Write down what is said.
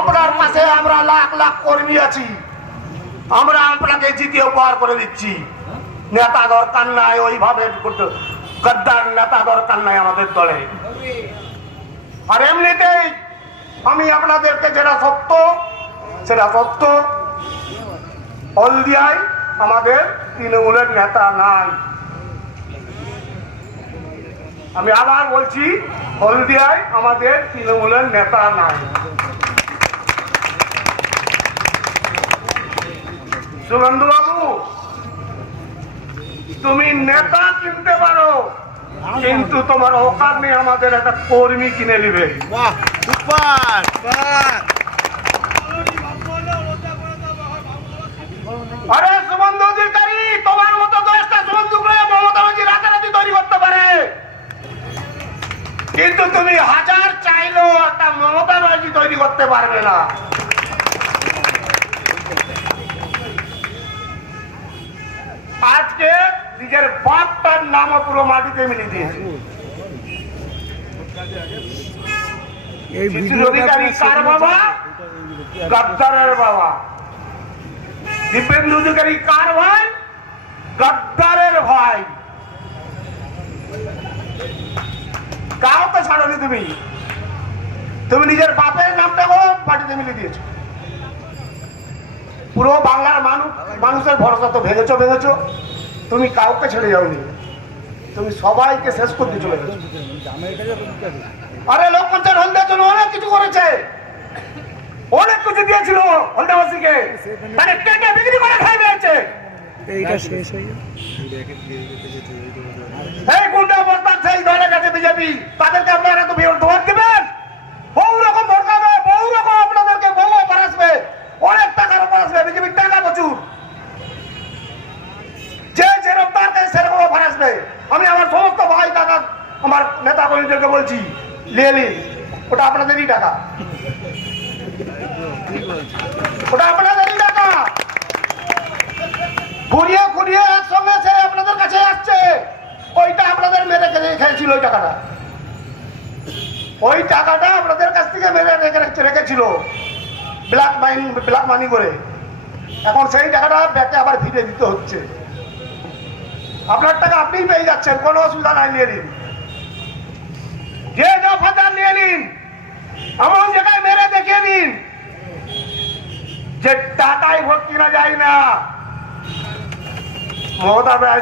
আপনার পাশে আমরা লাখ লাখ কর্মী আছি, আমরা আপনাকে জিতিয়ে উপহার করে দিচ্ছি। নেতা দরকার নাই, ওইভাবে গদ্দার নেতা দরকার নাই আমাদের দলে। আর এমনিতেই আমি আপনাদেরকে যেটা সত্য সেটা সত্য, হলদিয়ায় আমাদের তৃণমূলের নেতা নাই। আমি আবার বলছি, হলদিয়ায় আমাদের তৃণমূলের নেতা নাই। শুভেন্দু বাবু, তুমি নেতা কিনতে পারো, কিন্তু তোমার অকার নেই আমাদের একটা কর্মী কিনে নিবে। আরে শুভেন্দু অধিকারী, তোমার মতো 10টা শুভেন্দু মমতা ব্যানার্জি রাতারাতি তৈরি করতে পারে, কিন্তু তুমি হাজার চাইলেও একটা মমতা ব্যানার্জি তৈরি করতে পারবে না। আজকে নিজের বাপটার নামও পুরো মাটিতে মিলিয়ে দিয়েছে। অধিকারী কার বাবা? গদ্দারের বাবা। দীপেন্দু অধিকারী কার ভাই? গদ্দারের ভাই। কাউকে ছাড়নি তুমি, তুমি নিজের বাপের নামটাও মাটিতে মিলিয়ে দিয়েছো। পুরো বাংলার মানুষের ভরসা তো ভেঙেছো। তুমি কাউকে ছেড়ে যাওনি, তুমি সবাইকে শেষ করতে চলে গেছো। আরে লোকমঞ্চের হলদিয়ার জন্য অনেক কিছু করেছে, অনেক কিছু দিয়েছিল হলদিয়াবাসীকে, তাহলে কেটে বিক্রি করে খাই পেয়েছে। এই গুন্ডা বর্তার সেই দলের কাছে বিজেপি, তাদেরকে আপনারা তো ভোট দেবেন? বহু রকম ভোটাবে, বহু রকম আপনাদেরকে বহু অফার আসবে, অনেক টাকার অফার আসবে, বিজেপির টাকা প্রচুর, যে যেরকম তার সেরকম অফার আসবে। আমি আমার সমস্ত ভাই টাকা, আমার নেতা কর্মীদেরকে বলছি, নিয়ে নিন, ওটা আপনাদেরই টাকা, ওটা আপনাদেরই টাকা। ঘুরিয়ে ঘুরিয়ে একসঙ্গে সে আপনাদের কাছে আসছে, ওইটা আপনাদের মেরে খেয়েছিল। ওই টাকাটা আপনাদের কাছ থেকে মেরে রেখেছিল ব্ল্যাক মানি করে। এখন সেই টাকাটা ব্যাংকে আবার ফিরে দিতে হচ্ছে। আপনার টাকা আপনিই পেয়ে যাচ্ছেন, কোনো অসুবিধা নাই, নিয়ে নিন, যে যা ফাঁদা নিয়ে নিন, এমন জায়গায় মেরে দেখিয়ে নিন যে টাকায় ভোট কিনা যায় না। মমতা ব্যানার্জি